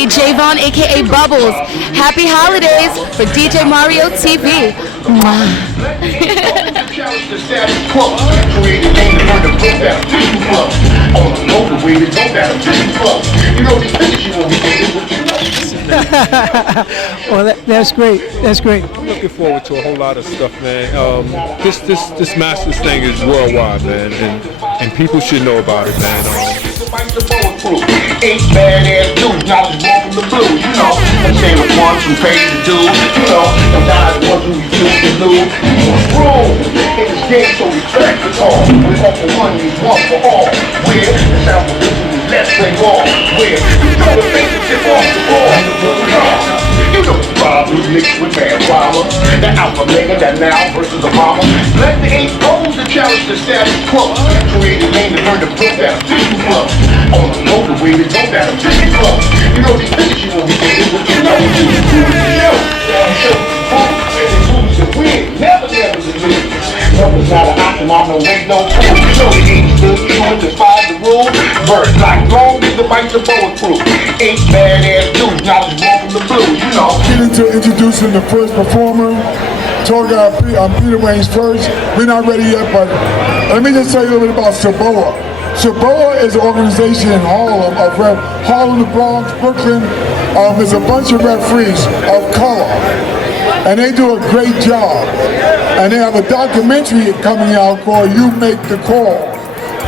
Hey Javon, aka Bubbles. Happy holidays for DJ Mario TV. Well, that's great. That's great. I'm looking forward to a whole lot of stuff, man. This Masters thing is worldwide, man, and people should know about it, man. Eight badass dudes, not just one from the blue, you know. And say the ones who pay to do, you know. And not the ones who refuse to lose. Room in this game, so respect it all. We all for one, we one for all. We're the sound of this, let's play ball. We're you know the face to tip off the ball. You know the problems mixed with bad drama. The alpha mega, that now versus the mama. Let the eight goals to challenge the status quo. Create a lane to burn the book that official club. On the motorway to go that official club. You know these pictures you won't be getting, but you know you do the show. Show and lose and win. Never admit. Numbers not an option, I'm no way, no fool. You know the eight stood true and defied the rule. Birds like long as the bike's a bulletproof. Eight badass dudes, not just one from the blue, you know. Getting to introducing the first performer. I'm Peter Wayne's first. We're not ready yet, but let me just tell you a little bit about SUBOA. SUBOA is an organization in Harlem, Harlem, the Bronx, Brooklyn. There's a bunch of referees of color, and they do a great job. And they have a documentary coming out called You Make the Call.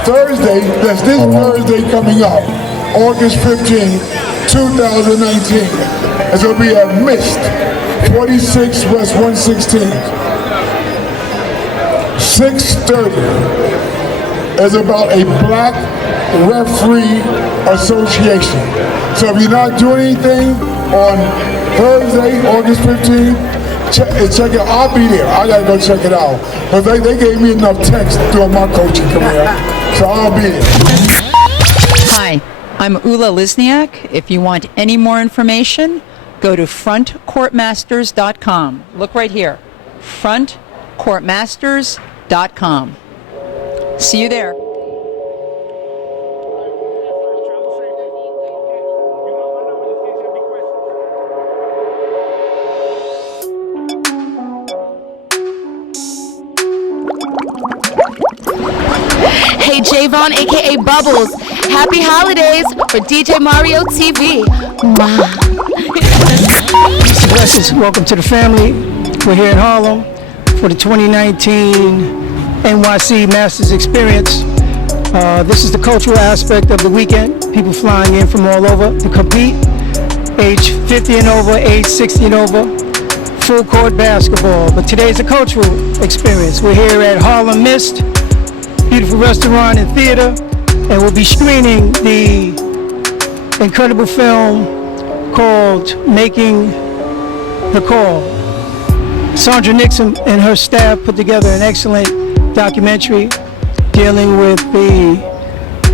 Thursday, that's this Thursday coming up, August 15, 2019. It's going to be at Mist, 46 West 116. 6:30 is about a black referee association. So if you're not doing anything on Thursday, August 15th, check it. I'll be there. I gotta go check it out. But they gave me enough text during my coaching career, so I'll be there. Hi, I'm Ula Lisniak. If you want any more information, go to frontcourtmasters.com. Look right here, frontcourtmasters.com. See you there. Hey Javon, aka Bubbles. Happy holidays for DJ Mario TV. Peace and blessings. Welcome to the family. We're here in Harlem for the 2019 NYC Masters Experience. This is the cultural aspect of the weekend. People flying in from all over to compete. Age 50 and over, age 60 and over. Full court basketball. But today's a cultural experience. We're here at Harlem Mist, beautiful restaurant and theater, and we'll be screening the incredible film called Making the Call. SANDRA Nixon and her staff put together an excellent documentary dealing with the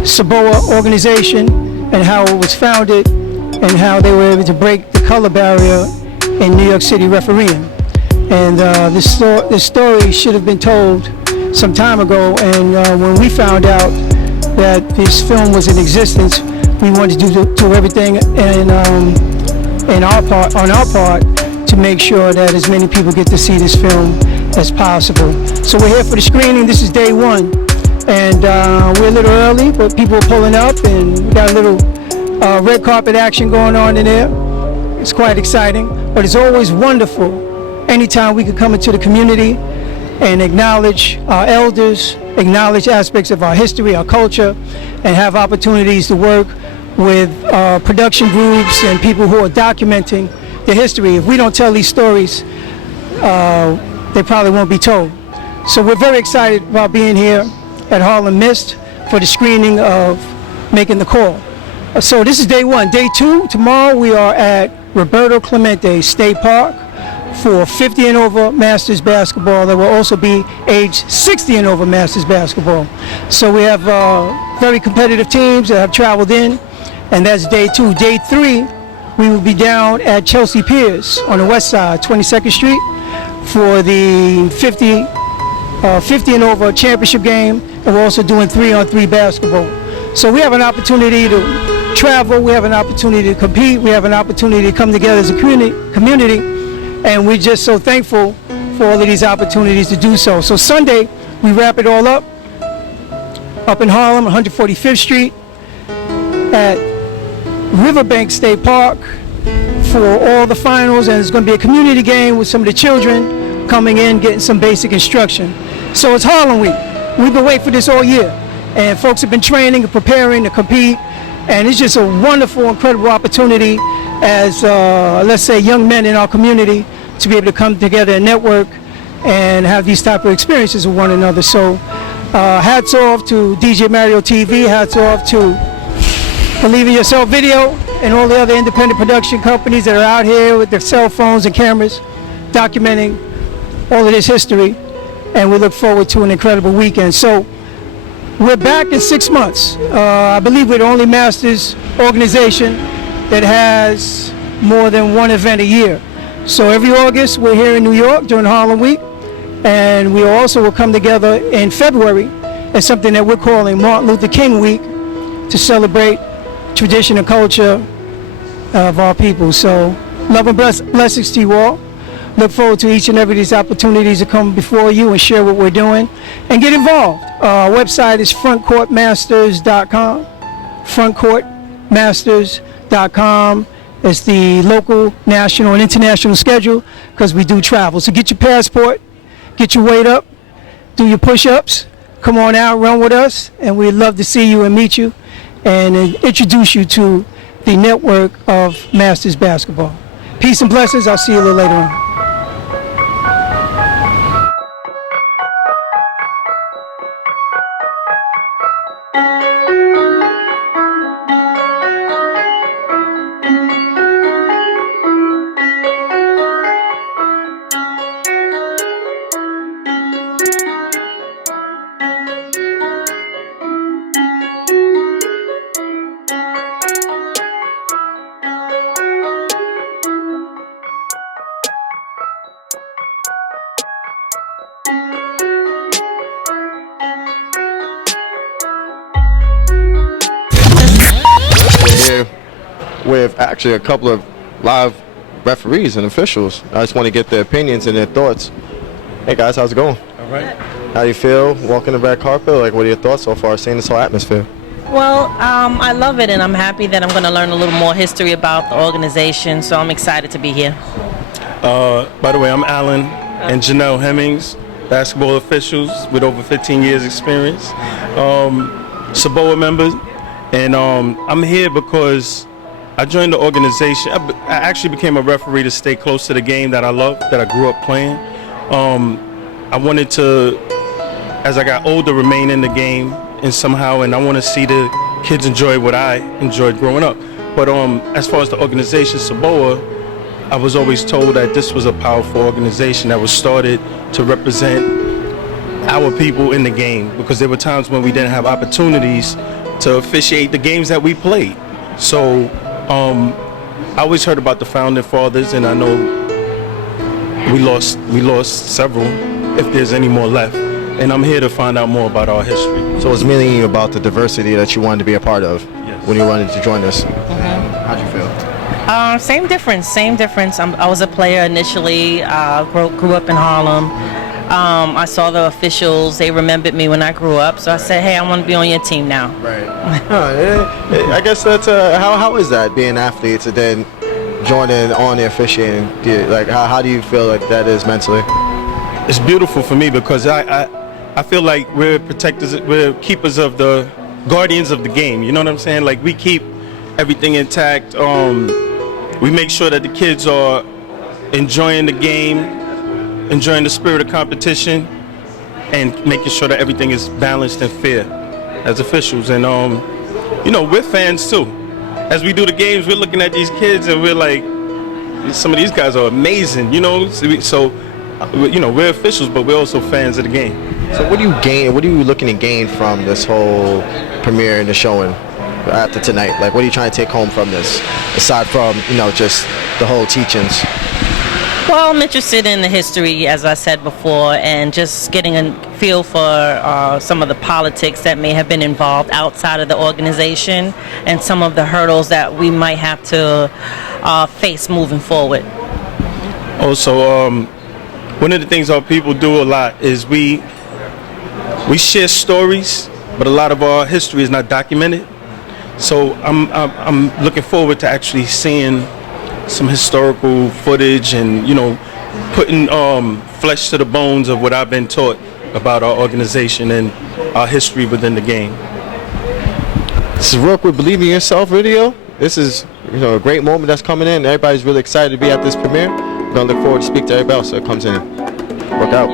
SUBOA organization and how it was founded and how they were able to break the color barrier in New York City refereeing. And this story should have been told some time ago, and when we found out that this film was in existence, we wanted to do everything on our part to make sure that as many people get to see this film as possible. So we're here for the screening. This is day one, and we're a little early, but people are pulling up, and we got a little red carpet action going on in there. It's quite exciting, but it's always wonderful anytime we can come into the community and acknowledge our elders, acknowledge aspects of our history, our culture, and have opportunities to work with production groups and people who are documenting the history. If we don't tell these stories, they probably won't be told. So we're very excited about being here at Harlem Mist for the screening of Making the Call. So this is day one. Day two, tomorrow we are at Roberto Clemente State Park for 50 and over Masters basketball. There will also be age 60 and over Masters basketball. So we have very competitive teams that have traveled in, and that's day two. Day three, we will be down at Chelsea Piers on the west side, 22nd Street, for the 50 and over championship game, and we're also doing 3-on-3 basketball. So we have an opportunity to travel, we have an opportunity to compete, we have an opportunity to come together as a community, and we're just so thankful for all of these opportunities to do so. So Sunday, we wrap it all up in Harlem, 145th Street, at Riverbank State Park for all the finals, and it's going to be a community game with some of the children coming in, getting some basic instruction. So it's Harlem Week. We've been waiting for this all year, and folks have been training and preparing to compete, and it's just a wonderful, incredible opportunity as, let's say, young men in our community to be able to come together and network and have these type of experiences with one another. So hats off to DJ Mario TV, hats off to Believe in Yourself Video, and all the other independent production companies that are out here with their cell phones and cameras documenting all of this history, and we look forward to an incredible weekend. So we're back in 6 months. I believe we're the only Masters organization that has more than one event a year. So every August we're here in New York during Harlem Week, and we also will come together in February as something that we're calling Martin Luther King Week to celebrate tradition and culture of our people. So love and blessings to you all. Look forward to each and every of these opportunities to come before you and share what we're doing and get involved. Our website is frontcourtmasters.com. Frontcourtmasters.com. It's the local, national, and international schedule because we do travel. So get your passport, get your weight up, do your push-ups, come on out, run with us, and we'd love to see you and meet you and introduce you to the network of Masters Basketball. Peace and blessings. I'll see you a little later on. With actually a couple of live referees and officials. I just want to get their opinions and their thoughts. Hey guys, how's it going? All right. How do you feel walking the red carpet? Like, what are your thoughts so far, seeing this whole atmosphere? Well, I love it, and I'm happy that I'm going to learn a little more history about the organization, so I'm excited to be here. By the way, I'm Alan and Janelle Hemmings, basketball officials with over 15 years experience, SUBOA members, and I'm here because I joined the organization. I actually became a referee to stay close to the game that I love, that I grew up playing. I wanted to, as I got older, remain in the game and somehow, and I want to see the kids enjoy what I enjoyed growing up. But as far as the organization, SUBOA, I was always told that this was a powerful organization that was started to represent our people in the game, because there were times when we didn't have opportunities to officiate the games that we played. So I always heard about the founding fathers, and I know we lost several, if there's any more left. And I'm here to find out more about our history. So it's mainly about the diversity that you wanted to be a part of. Yes. When you wanted to join us. How'd you feel? Same difference. I was a player initially, grew up in Harlem. I saw the officials, they remembered me when I grew up, so I said, hey, I want to be on your team now. Right. I guess that's, how is that, being athletes and then joining on the officiating? Like, how do you feel like that is mentally? It's beautiful for me because I feel like we're protectors, we're keepers of the guardians of the game, you know what I'm saying? Like, we keep everything intact. We make sure that the kids are enjoying the game, enjoying the spirit of competition, and making sure that everything is balanced and fair as officials. And you know, we're fans too. As we do the games, we're looking at these kids and we're like, some of these guys are amazing, you know. So you know, we're officials, but we're also fans of the game. So what do you gain? What are you looking to gain from this whole premiere and the showing after tonight? Like, what are you trying to take home from this, aside from, you know, just the whole teachings? Well, I'm interested in the history, as I said before, and just getting a feel for some of the politics that may have been involved outside of the organization and some of the hurdles that we might have to face moving forward. Also, one of the things our people do a lot is we share stories, but a lot of our history is not documented. So I'm looking forward to actually seeing some historical footage and, you know, putting flesh to the bones of what I've been taught about our organization and our history within the game. This is Rook with Believe in Yourself video. This is, you know, a great moment that's coming in. Everybody's really excited to be at this premiere. We're gonna look forward to speak to everybody else that comes in. Work out.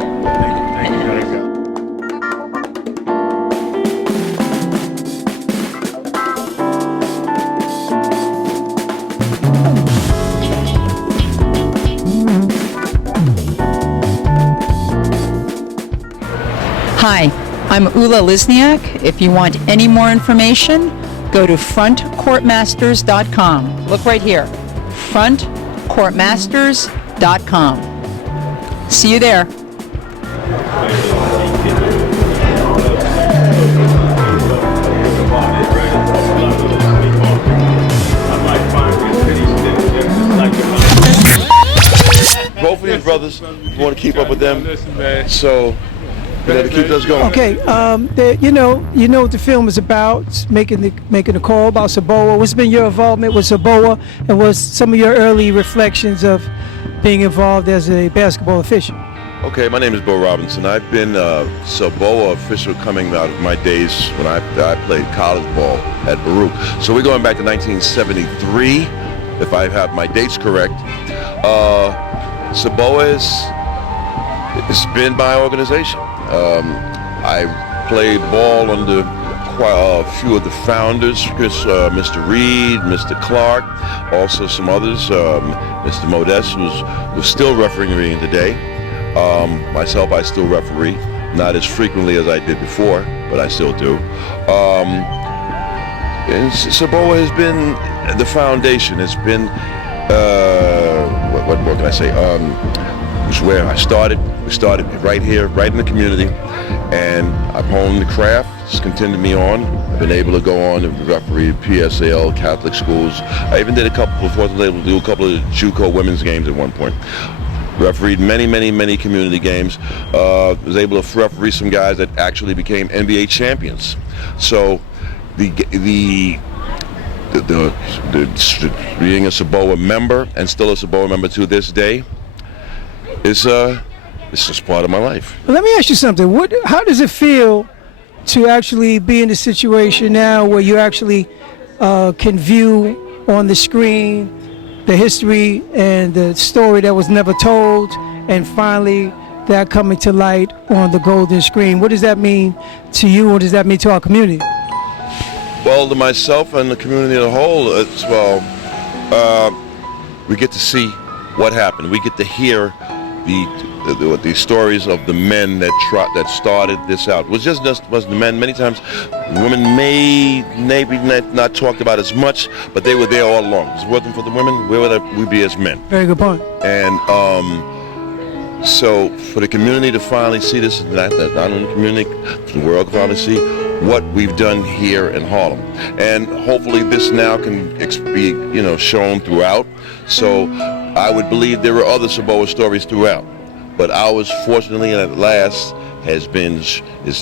Hi, I'm Ula Lisniak. If you want any more information, go to frontcourtmasters.com. Look right here, frontcourtmasters.com. See you there. Both of these brothers, we want to keep up with them, so we got to keep those going. Okay, you know what the film is about. It's making the call about SUBOA. What's been your involvement with SUBOA, and what's some of your early reflections of being involved as a basketball official? Okay, my name is Bo Robinson. I've been SUBOA official coming out of my days when I played college ball at Baruch. So we're going back to 1973, if I have my dates correct. SUBOA it's been my organization. I played ball under quite a few of the founders, Mr. Reed, Mr. Clark, also some others, Mr. Modest, who's still refereeing today. Myself, I still referee, not as frequently as I did before, but I still do. And SUBOA has been the foundation. It's been, what more can I say? It's where I started. We started right here, right in the community, and I've honed the craft. It's continued me on. I've been able to go on and referee PSAL, Catholic schools. I even did a couple of JUCO women's games at one point. Refereed many community games. Was able to referee some guys that actually became NBA champions. So being a SUBOA member and still a SUBOA member to this day is it's just part of my life. Well, let me ask you something. How does it feel to actually be in a situation now where you actually can view on the screen the history and the story that was never told, and finally that coming to light on the golden screen? What does that mean to you? What does that mean to our community? Well, to myself and the community as a whole, we get to see what happened. We get to hear the stories of the men that started this out. It was just was the men. Many times, women maybe not talked about as much, but they were there all along. If it wasn't for the women, where would we be as men? Very good point. And so for the community to finally see this, not only the community, the world can finally see what we've done here in Harlem, and hopefully this now can be shown throughout. So I would believe there are other SUBOA stories throughout, but ours, fortunately and at last, is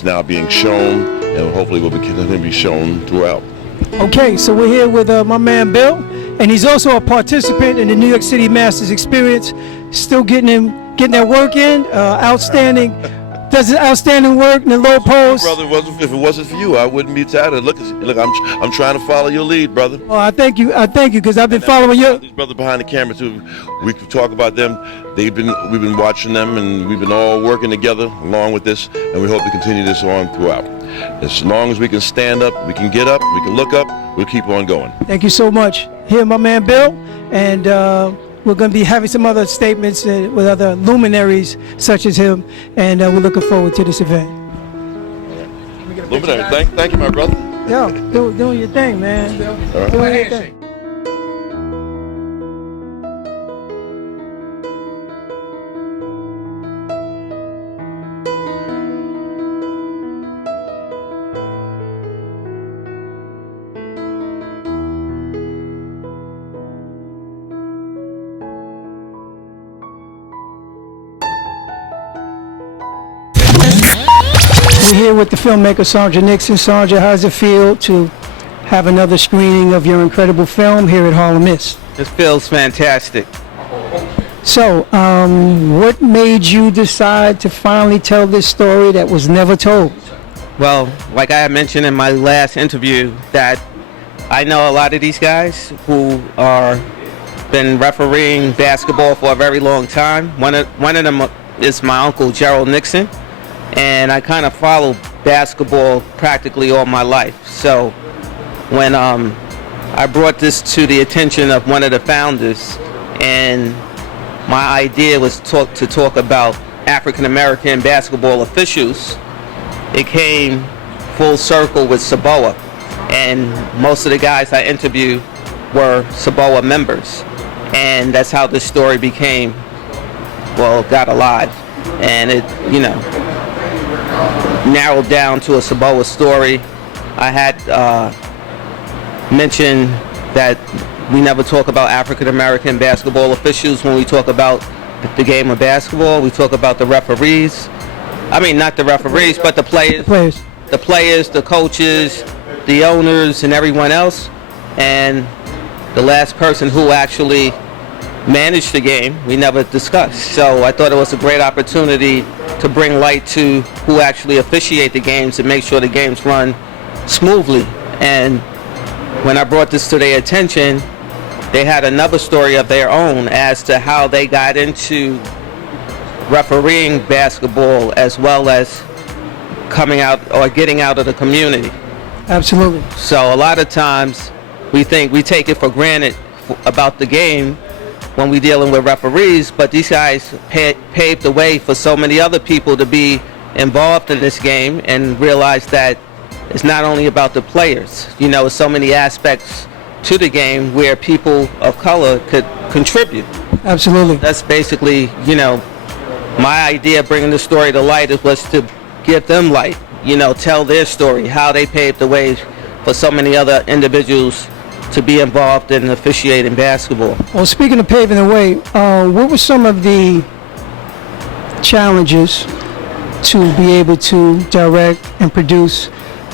now being shown, and hopefully will continue to be shown throughout. Okay, so we're here with my man Bill, and he's also a participant in the New York City Masters experience. Still getting that work in, outstanding. Does outstanding work in the low post. Brother, if it wasn't for you, I wouldn't be tired. Look, I'm trying to follow your lead, brother. Oh, I thank you, because I've been following you. These brothers behind the camera too. We could talk about them. We've been watching them, and we've been all working together along with this, and we hope to continue this on throughout. As long as we can stand up, we can get up, we can look up, we'll keep on going. Thank you so much. Here, my man Bill, and we're going to be having some other statements with other luminaries such as him, and we're looking forward to this event. Luminary, thank you, my brother. Yeah, doing your thing, man. Doing your thing. here with the filmmaker Sandra Nixon. Sandra, how does it feel to have another screening of your incredible film here at Harlem Miss? It feels fantastic. So, what made you decide to finally tell this story that was never told? Well, like I had mentioned in my last interview, that I know a lot of these guys who are been refereeing basketball for a very long time. One of them is my uncle Gerald Nixon, and I kind of followed basketball practically all my life. So when I brought this to the attention of one of the founders, and my idea was to talk about African American basketball officials, it came full circle with SUBOA, and most of the guys I interviewed were SUBOA members, and that's how this story became, well, got alive, and it, you know, narrowed down to a SUBOA story. I had mentioned that we never talk about African American basketball officials when we talk about the game of basketball. We talk about the referees. I mean, not the referees, but the players. The players, the coaches, the owners, and everyone else. And the last person who actually managed the game, we never discussed. So I thought it was a great opportunity to bring light to who actually officiate the games and make sure the games run smoothly. And when I brought this to their attention, they had another story of their own as to how they got into refereeing basketball, as well as coming out or getting out of the community. Absolutely. So a lot of times we take it for granted about the game when we're dealing with referees, but these guys paved the way for so many other people to be involved in this game and realize that it's not only about the players. You know, so many aspects to the game where people of color could contribute. Absolutely. That's basically, you know, my idea of bringing the story to light was to give them light, you know, tell their story, how they paved the way for so many other individuals to be involved in officiating basketball. Well, speaking of paving the way, what were some of the challenges to be able to direct and produce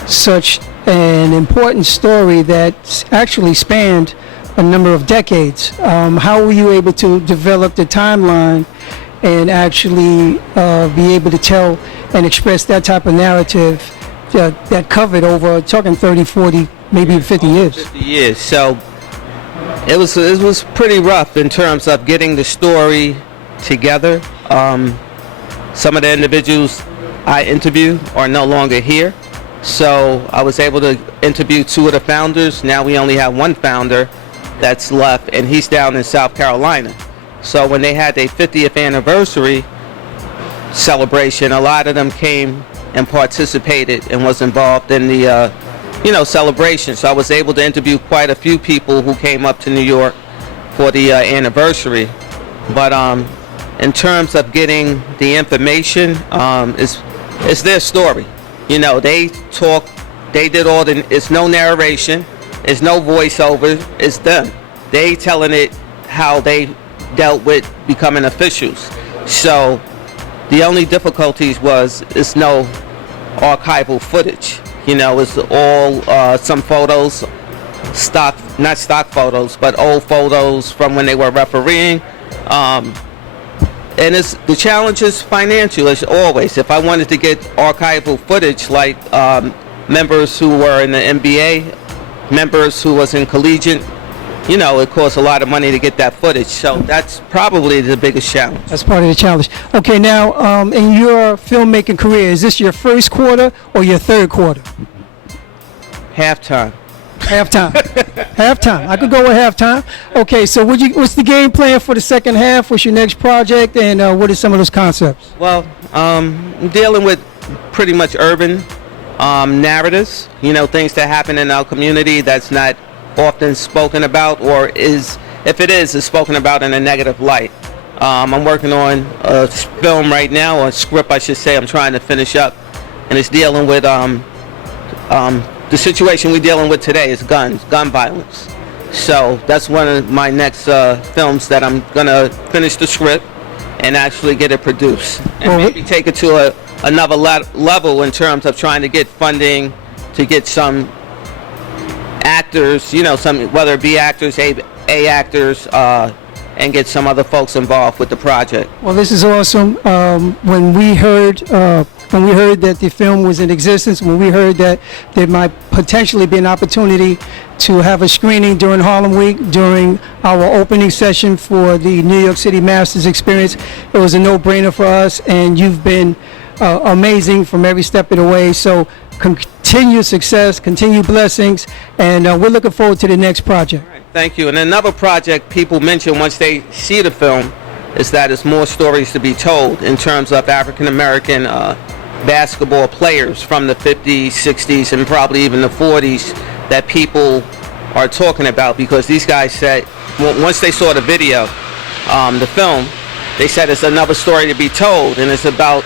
such an important story that actually spanned a number of decades? How were you able to develop the timeline and actually be able to tell and express that type of narrative that covered over, talking 30, 40, maybe 50 years? 50 years. So it was pretty rough in terms of getting the story together. Some of the individuals I interviewed are no longer here. So I was able to interview two of the founders. Now we only have one founder that's left, and he's down in South Carolina. So when they had their 50th anniversary celebration, a lot of them came and participated and was involved in the celebration. So I was able to interview quite a few people who came up to New York for the anniversary. But in terms of getting the information, it's their story. You know, they talk, they did all the, it's no narration, it's no voiceover, it's them. They telling it how they dealt with becoming officials. So the only difficulties was it's no archival footage. You know, it's all some photos, not stock photos, but old photos from when they were refereeing. And the challenge is financial, as always. If I wanted to get archival footage, like members who were in the NBA, members who was in collegiate, you know, it costs a lot of money to get that footage. So that's probably the biggest challenge. That's part of the challenge. Okay, now in your filmmaking career, is this your first quarter or your third quarter? Halftime. Halftime. Halftime. I could go with halftime. Okay, so what's the game plan for the second half? What's your next project, and what are some of those concepts? Well, I'm dealing with pretty much urban narratives, you know, things that happen in our community that's not often spoken about, or is, if it is spoken about in a negative light. I'm working on a film right now, or a script I should say, I'm trying to finish up, and it's dealing with the situation we're dealing with today is gun violence. So that's one of my next films that I'm gonna finish the script and actually get it produced, and maybe take it to another level in terms of trying to get funding to get some actors, you know, some, whether it be actors, A actors, and get some other folks involved with the project. Well, this is awesome. When we heard that the film was in existence, when we heard that there might potentially be an opportunity to have a screening during Harlem Week, during our opening session for the New York City Masters experience, it was a no-brainer for us, and you've been amazing from every step of the way. So continue success, continue blessings, and we're looking forward to the next project. All right, thank you. And another project people mention once they see the film is that there's more stories to be told in terms of African-American basketball players from the 50s, 60s, and probably even the 40s that people are talking about, because these guys said, once they saw the video, the film, they said it's another story to be told, and it's about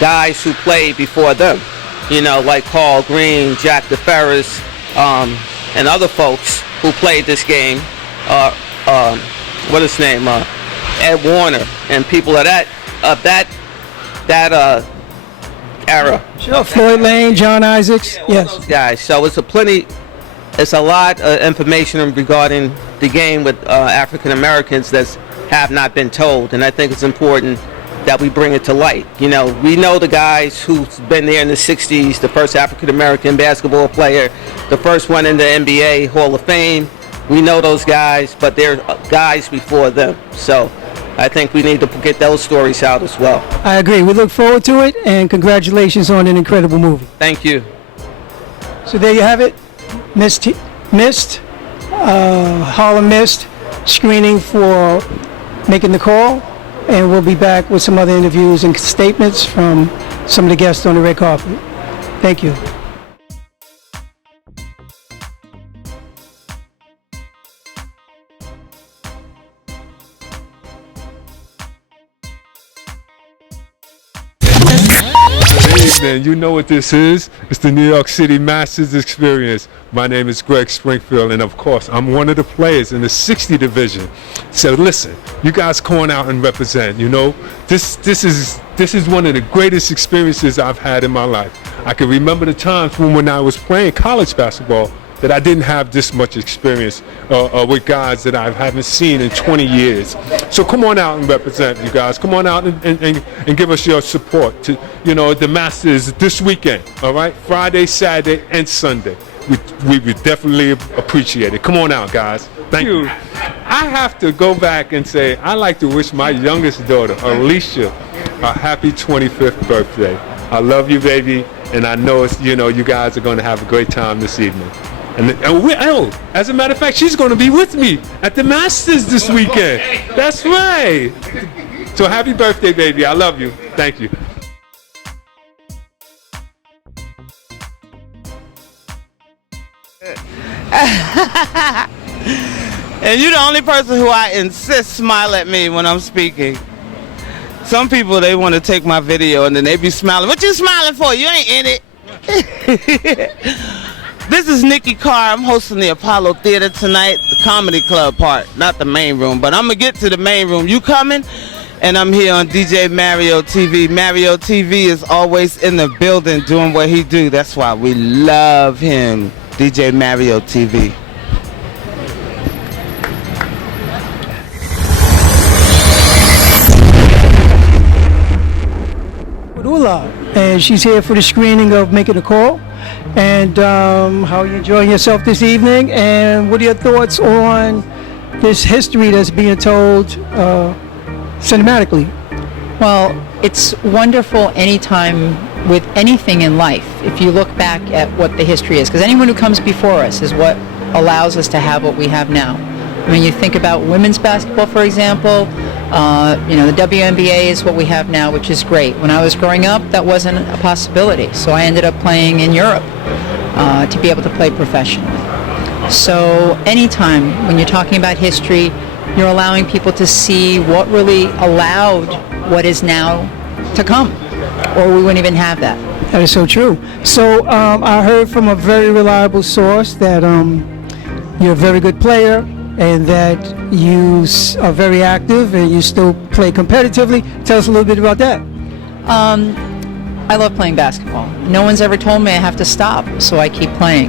guys who played before them, you know, like Carl Green, Jack DeFerris, and other folks who played this game, what is his name, Ed Warner, and people of that era. Sure, Floyd Lane, John Isaacs, yes. Those guys. So it's a lot of information regarding the game with African Americans that have not been told, and I think it's important that we bring it to light. You know, we know the guys who's been there in the 60s, the first African American basketball player, the first one in the NBA Hall of Fame. We know those guys, but there are guys before them. So I think we need to get those stories out as well. I agree. We look forward to it, and congratulations on an incredible movie. Thank you. So there you have it. Missed, Harlem Mist screening for Making the Call, and we'll be back with some other interviews and statements from some of the guests on the red carpet. Thank you. Man, you know what this is. It's the New York City Masters experience. My name is Greg Springfield, and of course, I'm one of the players in the 60 division. So listen, you guys come on out and represent. You know, this is one of the greatest experiences I've had in my life. I can remember the times when I was playing college basketball that I didn't have this much experience with guys that I haven't seen in 20 years. So come on out and represent, you guys. Come on out and give us your support to, you know, the Masters this weekend, all right? Friday, Saturday, and Sunday. We would definitely appreciate it. Come on out, guys. Thank you. I have to go back and say, I'd like to wish my youngest daughter, Alicia, a happy 25th birthday. I love you, baby, and I know it's, you know, you guys are going to have a great time this evening. And as a matter of fact, she's going to be with me at the Masters this weekend. That's right. So happy birthday, baby. I love you. Thank you. And you're the only person who I insist smile at me when I'm speaking. Some people, they want to take my video and then they be smiling. What you smiling for? You ain't in it. This is Nikki Carr. I'm hosting the Apollo Theater tonight, the comedy club part, not the main room. But I'm going to get to the main room. You coming? And I'm here on DJ Mario TV. Mario TV is always in the building doing what he do. That's why we love him. DJ Mario TV. Ula, and she's here for the screening of Making a Call. And how are you enjoying yourself this evening? And what are your thoughts on this history that's being told cinematically? Well, it's wonderful anytime with anything in life, if you look back at what the history is, because anyone who comes before us is what allows us to have what we have now. I mean, you think about women's basketball, for example, you know, the WNBA is what we have now, which is great. When I was growing up, that wasn't a possibility, so I ended up playing in Europe to be able to play professionally. So anytime when you're talking about history, you're allowing people to see what really allowed what is now to come, or we wouldn't even have that. That is so true. So I heard from a very reliable source that you're a very good player and that you are very active and you still play competitively. Tell us a little bit about that. I love playing basketball. No one's ever told me I have to stop, so I keep playing.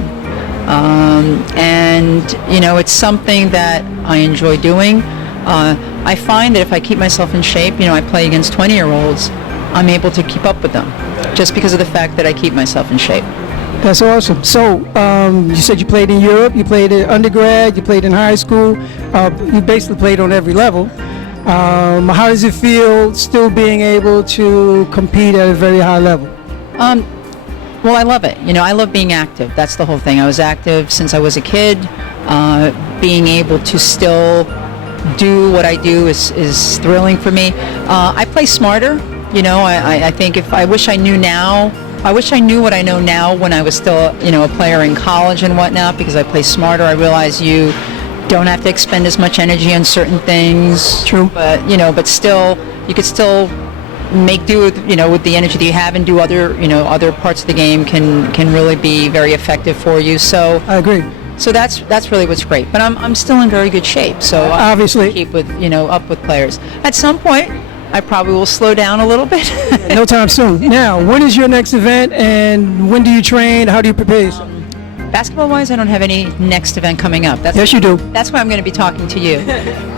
And, you know, it's something that I enjoy doing. I find that if I keep myself in shape, you know, I play against 20-year-olds, I'm able to keep up with them just because of the fact that I keep myself in shape. That's awesome. So, you said you played in Europe, you played in undergrad, you played in high school. You basically played on every level. How does it feel still being able to compete at a very high level? Well, I love it. You know, I love being active. That's the whole thing. I was active since I was a kid. Being able to still do what I do is thrilling for me. I play smarter. You know, I think I wish I knew now. I wish I knew what I know now when I was still, you know, a player in college and whatnot, because I play smarter. I realize you don't have to expend as much energy on certain things. True. But, you know, but still, you could still make do with, you know, with the energy that you have, and do other, you know, other parts of the game can really be very effective for you. So I agree. So that's really what's great. But I'm still in very good shape. So obviously I keep with, you know, up with players. At some point, I probably will slow down a little bit. No time soon. Now, when is your next event, and when do you train? How do you prepare yourself? Basketball-wise, I don't have any next event coming up. Yes, you do. That's why I'm going to be talking to you.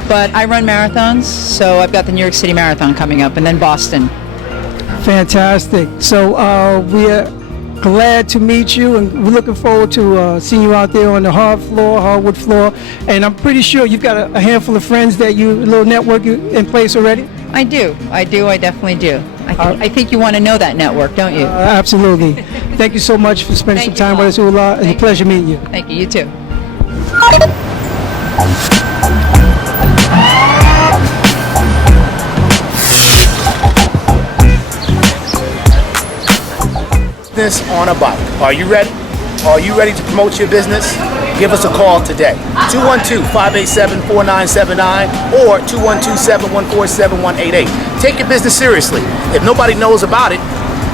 But I run marathons, so I've got the New York City Marathon coming up, and then Boston. Fantastic. So we are glad to meet you, and we're looking forward to seeing you out there on the hardwood floor. And I'm pretty sure you've got a handful of friends that a little network in place already. I do. I definitely do. I think you want to know that network, don't you? Absolutely. Thank you so much for spending some time with us, Ula. It's a pleasure meeting you. Thank you. You too. Business on a bike. Are you ready? Are you ready to promote your business? Give us a call today. 212-587-4979 or 212-714-7188. Take your business seriously. If nobody knows about it,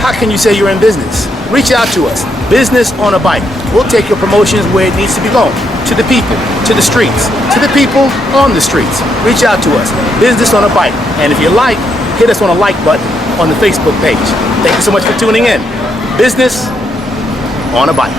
how can you say you're in business? Reach out to us. Business on a bike. We'll take your promotions where it needs to be going. To the people, to the streets, to the people on the streets. Reach out to us. Business on a bike. And if you like, hit us on a like button on the Facebook page. Thank you so much for tuning in. Business on a bike.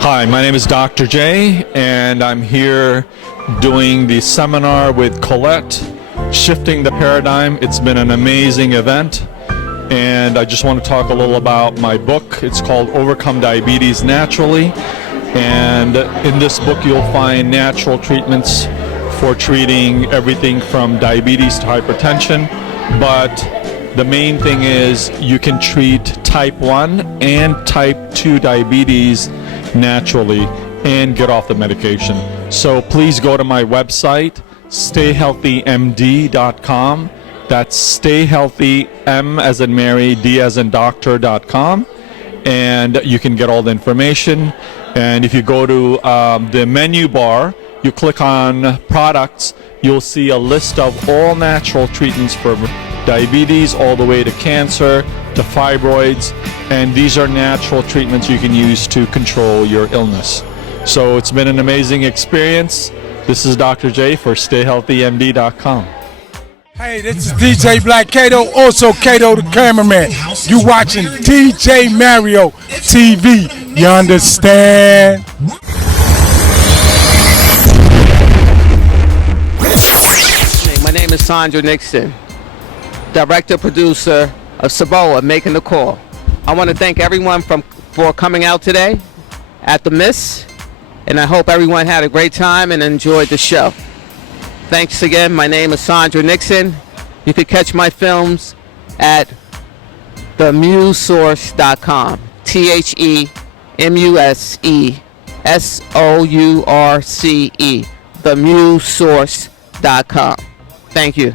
Hi, my name is Dr. J, and I'm here doing the seminar with Colette, Shifting the Paradigm. It's been an amazing event, and I just want to talk a little about my book. It's called Overcome Diabetes Naturally, and in this book you'll find natural treatments for treating everything from diabetes to hypertension, but the main thing is you can treat type 1 and type 2 diabetes naturally and get off the medication. So please go to my website, stayhealthymd.com. That's stayhealthy, M as in Mary, D as in doctor.com, and you can get all the information. And if you go to the menu bar, you click on products, you'll see a list of all natural treatments for diabetes all the way to cancer to fibroids, and these are natural treatments you can use to control your illness. So it's been an amazing experience. This is Dr. J for stayhealthymd.com. Hey, this is DJ Black Kato, also Kato the cameraman. You watching DJ Mario TV, you understand? My name is SANDRA NIXON, director producer of SUBOA, Making the Call. I want to thank everyone for coming out today at the Miss, and I hope everyone had a great time and enjoyed the show. Thanks again. My name is SANDRA NIXON. You can catch my films at themusesource.com. ThemuseSource. themusesource.com. Thank you.